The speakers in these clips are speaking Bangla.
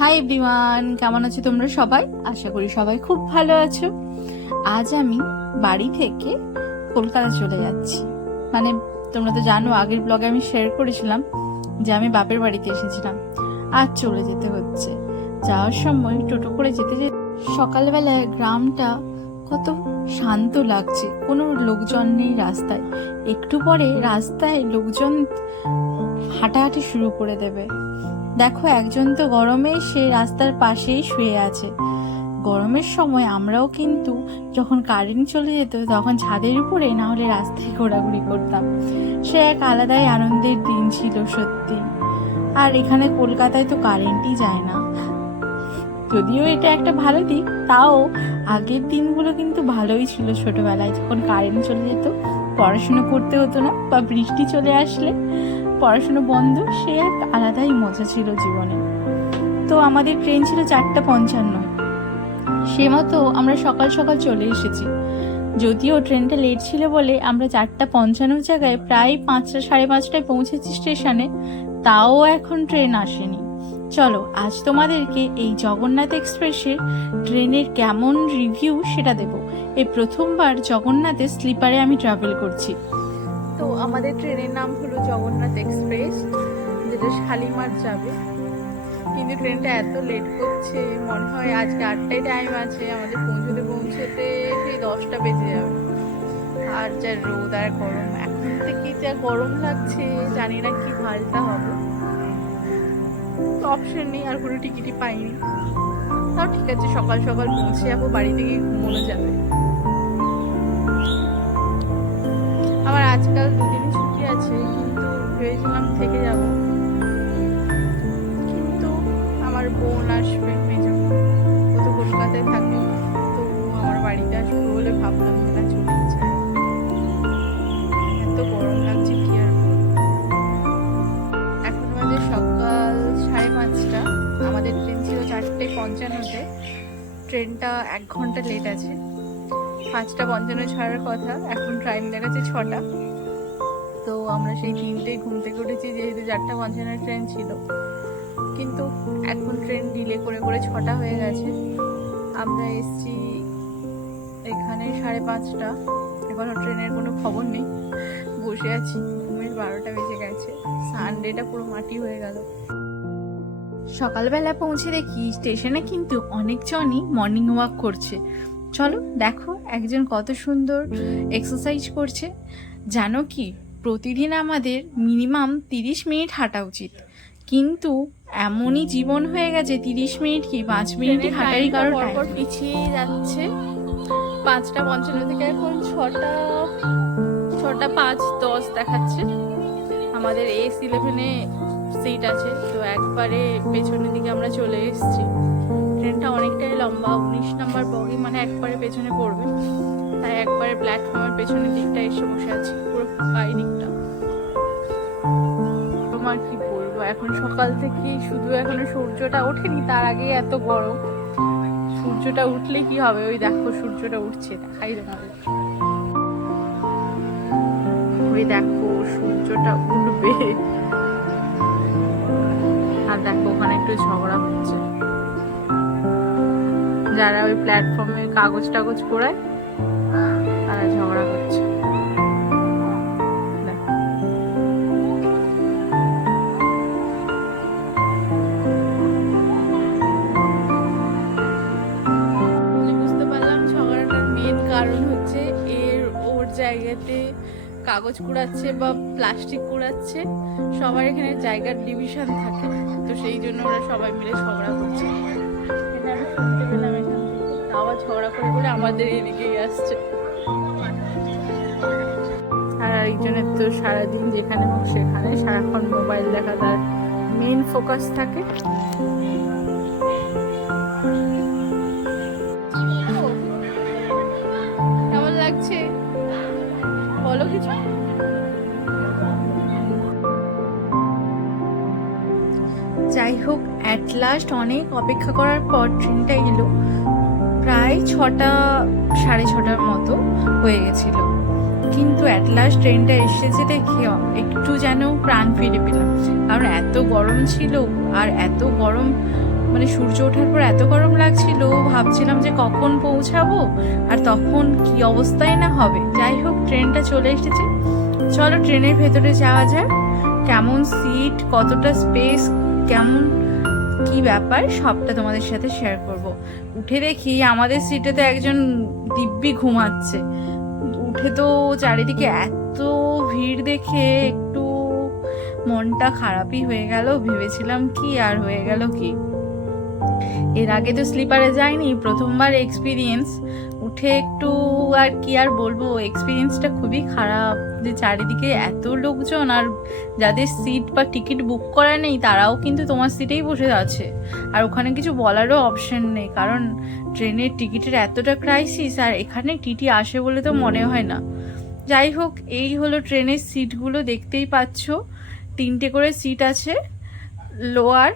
হাই এভরিওয়ান, কেমন আছো তোমরা সবাই? আশা করি সবাই খুব ভালো আছো। আজ আমি বাড়ি থেকে কলকাতা চলে যাচ্ছি। মানে তোমরা তো জানো, আগের ব্লগে আমি শেয়ার করেছিলাম যে আমি বাপের বাড়িতে এসেছিলাম। আজ চলে যেতে হচ্ছে। যাওয়ার সময় টোটো করে যেতে যেতে সকালবেলায় গ্রামটা কত শান্ত লাগছে, কোনো লোকজন নেই রাস্তায়। একটু পরে রাস্তায় লোকজন হাঁটাহাঁটি শুরু করে দেবে। দেখো, একজন তো গরমে সে রাস্তার পাশেই শুয়ে আছে। গরমের সময় আমরাও কিন্তু যখন কারেন্ট চলে যেত তখন ছাদের উপরে না হলে রাস্তায় ঘোরাঘুরি করতাম। সে এক আলাদাই আনন্দের দিন ছিল সত্যি। আর এখানে কলকাতায় তো কারেন্টই যায় না, যদিও এটা একটা ভালো দিক। তাও আগের দিনগুলো কিন্তু ভালোই ছিল। ছোটবেলায় যখন কারেন্ট চলে যেত, পড়াশুনো করতে হতো না, বা বৃষ্টি চলে আসলে পড়াশুনো বন্ধ, সে এক আলাদাই মজা ছিল জীবনে। তো আমাদের ট্রেন ছিল 4:55। সে মতো আমরা সকাল সকাল চলে এসেছি। যদিও ট্রেনটা লেট ছিল বলে আমরা 4:55 জায়গায় প্রায় 5টা, 5:30টায় পৌঁছেছি স্টেশনে। তাও এখন ট্রেন আসেনি। চলো আজ তোমাদেরকে এই জগন্নাথ এক্সপ্রেসের ট্রেনের কেমন রিভিউ সেটা দেব। এই প্রথমবার জগন্নাথের স্লিপারে আমি ট্রাভেল করছি। তো আমাদের ট্রেনের নাম হলো জগন্নাথ এক্সপ্রেস, যেটা শালিমার যাবে। কিন্তু ট্রেনটা এত লেট করছে, মনে হয় আজকে 8টায় টাইম আছে, আমাদের পৌঁছতে সেই 10টা বেজে যাবে। আর যা রোদ আর গরম, এখন থেকে যা গরম লাগছে, জানি না কি ভালটা হবে। অপশন নেই, আর কোনো টিকিটই পাইনি। তাও ঠিক আছে, সকাল সকাল পৌঁছে যাবো, বাড়ি থেকে ঘুমোনো যাবে। আমার আজকাল দুদিনই ছুটি আছে, কিন্তু ভেবেছিলাম থেকে যাব। কিন্তু আমার বোন আসবে, মেজো, ও তো কলকাতায় থাকে, তো আমার বাড়িতে আসবে বলে ভাবলাম না চলে যায়। এত গরম লাগছে কি আর বলবো। এখন আমাদের সকাল 5:30। আমাদের ট্রেন ছিল 4:55-তে। ট্রেনটা 1 ঘন্টা লেট আছে। 5:55 ছাড়ার কথা, এখন টাইম দেখাচ্ছে 6টা। তো আমরা সেই 3টেই ঘুম থেকে উঠেছি, যেহেতু 4:55 ট্রেন ছিল। কিন্তু এখন ট্রেন ডিলে করে করে 6টা হয়ে গেছে। আমরা এসছি এখানে 5:30। এখনো ট্রেনের কোনো খবর নেই। বসে আছি, ঘুমের 12টা বেজে গেছে। সানডেটা পুরো মাটি হয়ে গেল। সকালবেলা পৌঁছে দেখি স্টেশনে কিন্তু অনেকজনই মর্নিং ওয়াক করছে। চলো দেখো একজন কত সুন্দর এক্সারসাইজ করছে। জানো কি, প্রতিদিন আমাদের মিনিমাম 30 মিনিট হাঁটা উচিত, কিন্তু এমনই জীবন হয়ে গেছে 30 মিনিট কি 5 মিনিটই হাঁটারই কারণ পিছিয়ে যাচ্ছে। 5:55 থেকে এখন 6টা 5:10 দেখাচ্ছে। আমাদের S11-এ সিট আছে, তো একবারে পেছনের দিকে আমরা চলে এসেছি। ট্রেনটা অনেকটাই লম্বা, 19 নম্বর বগি, মানে একবারে পেছনে পড়বে। তাই একবারে প্ল্যাটফর্মের পেছনের দিকটা এসে বসে আছি, পুরো পাই দিকটা। তোমার কি বলবো, এখন সকাল থেকে শুধু এখনো সূর্যটা ওঠেনি, তার আগেই এত গরম। সূর্যটা উঠলে কি হবে, ওই দেখো সূর্যটা উঠছে, দেখাই তোমাদের। ওই দেখো সূর্যটা উঠবে। আর দেখো ওখানে একটু ঝগড়া হচ্ছে, যারা ওই প্ল্যাটফর্মে কাগজ টাগজ পোড়ায় তারা ঝগড়া করছে। বুঝতে পারলাম ঝগড়াটার মেন কারণ হচ্ছে ওর জায়গাতে কাগজ কুড়াচ্ছে বা প্লাস্টিক কুড়াচ্ছে। সবার এখানে জায়গার ডিভিশন থাকে, তো সেই জন্য ওরা সবাই মিলে ঝগড়া করছে। এটা আমি শুনতে পেলাম এখান থেকে, আবার ঝগড়া করে করে আমাদের এদিকেই আসছে। আর একজনের তো সারাদিন যেখানে হোক সেখানে সারাক্ষণ মোবাইল দেখা তার মেন ফোকাস থাকে। কেমন লাগছে বলো কিছু। যাই হোক, অ্যাট লাস্ট অনেক অপেক্ষা করার পর ট্রেনটা এলো। প্রায় 6টা 6:30 মতো হয়ে গেছিল, কিন্তু অ্যাট লাস্ট ট্রেনটা এসেছে দেখে একটু যেন প্রাণ ফিরে পেলাম। কারণ এত গরম ছিল, আর এত গরম মানে সূর্য ওঠার পর এত গরম লাগছিল, ভাবছিলাম যে কখন পৌঁছাবো আর তখন কি অবস্থায় না হবে। যাই হোক, ট্রেনটা চলে এসেছে। চলো ট্রেনের ভেতরে যাওয়া যাক। কেমন সিট, কতটা স্পেস, কেমন কি ব্যাপার সবটা তোমাদের সাথে শেয়ার করব। উঠে দেখি আমাদের সিটে তো একজন দিব্যি ঘুমাচ্ছে। উঠে তো চারিদিকে এত ভিড় দেখে একটু মনটা খারাপই হয়ে গেল। ভেবেছিলাম কি আর হয়ে গেল কি। এর আগে তো স্লিপারে যাইনি, প্রথমবার এক্সপিরিয়েন্স। উঠে একটু আর কি আর বলবো, এক্সপিরিয়েন্সটা খুবই খারাপ। যে চারিদিকে এত লোকজন, আর যাদের সিট বা টিকিট বুক করা নেই তারাও কিন্তু তোমার সিটেই বসে আছে। আর ওখানে কিছু বলারও অপশন নেই, কারণ ট্রেনের টিকিটের এতটা ক্রাইসিস, আর এখানে টিটি আসে বলে তো মনে হয় না। যাই হোক, এই হলো ট্রেনের সিটগুলো, দেখতেই পাচ্ছ 3টে করে সিট আছে, লোয়ার।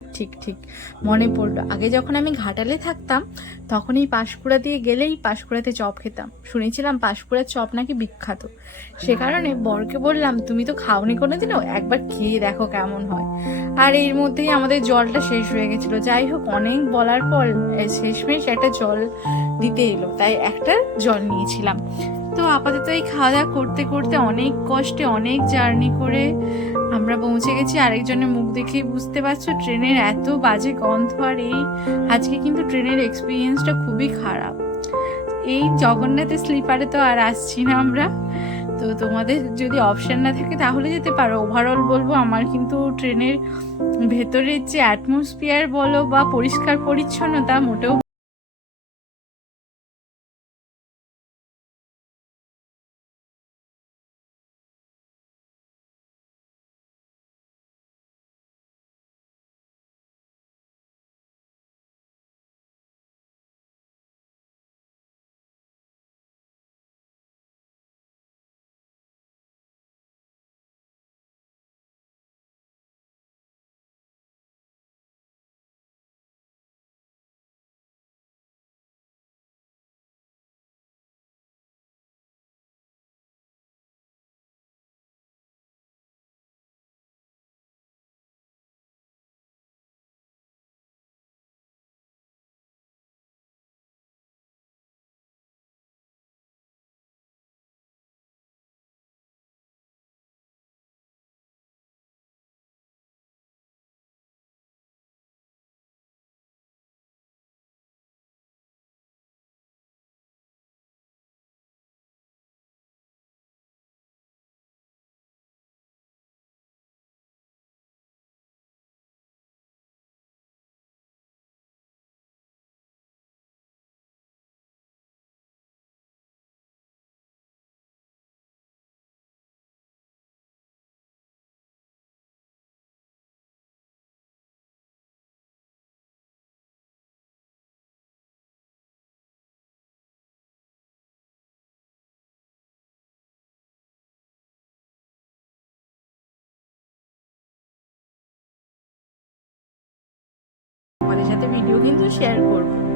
ঠিক ঠিক মনে পড়লো, আগে যখন আমি ঘাটালে থাকতাম তখন এই পাঁশকুড়া দিয়ে গেলেই পাঁশকুড়াতে চপ খেতাম। শুনেছিলাম পাঁশকুড়ার চপ নাকি বিখ্যাত, সে কারণে বরকে বললাম তুমি তো খাওনি কোনোদিনও, একবার খেয়ে দেখো কেমন হয়। আর এর মধ্যেই আমাদের জলটা শেষ হয়ে গেছিলো। যাই হোক, অনেক বলার পর শেষমেশ একটা জল দিতে এলো, তাই একটা জল নিয়েছিলাম। তো আপাতত এই খাওয়া দাওয়া করতে করতে অনেক কষ্টে অনেক জার্নি করে আমরা পৌঁছে গেছি। আরেকজনের মুখ দেখেই বুঝতে পারছো ট্রেনের এত বাজে গন্ধ। আর এই আজকে কিন্তু ট্রেনের এক্সপিরিয়েন্সটা খুবই খারাপ। এই জগন্নাথের স্লিপারে তো আর আসছি না আমরা। তো তোমাদের যদি অপশন না থাকে তাহলে যেতে পারো। ওভারঅল বলবো, আমার কিন্তু ট্রেনের ভেতরের যে অ্যাটমসফিয়ার বলো বা পরিষ্কার পরিচ্ছন্নতা মোটেও তোমাদের সাথে ভিডিও কিন্তু শেয়ার করব।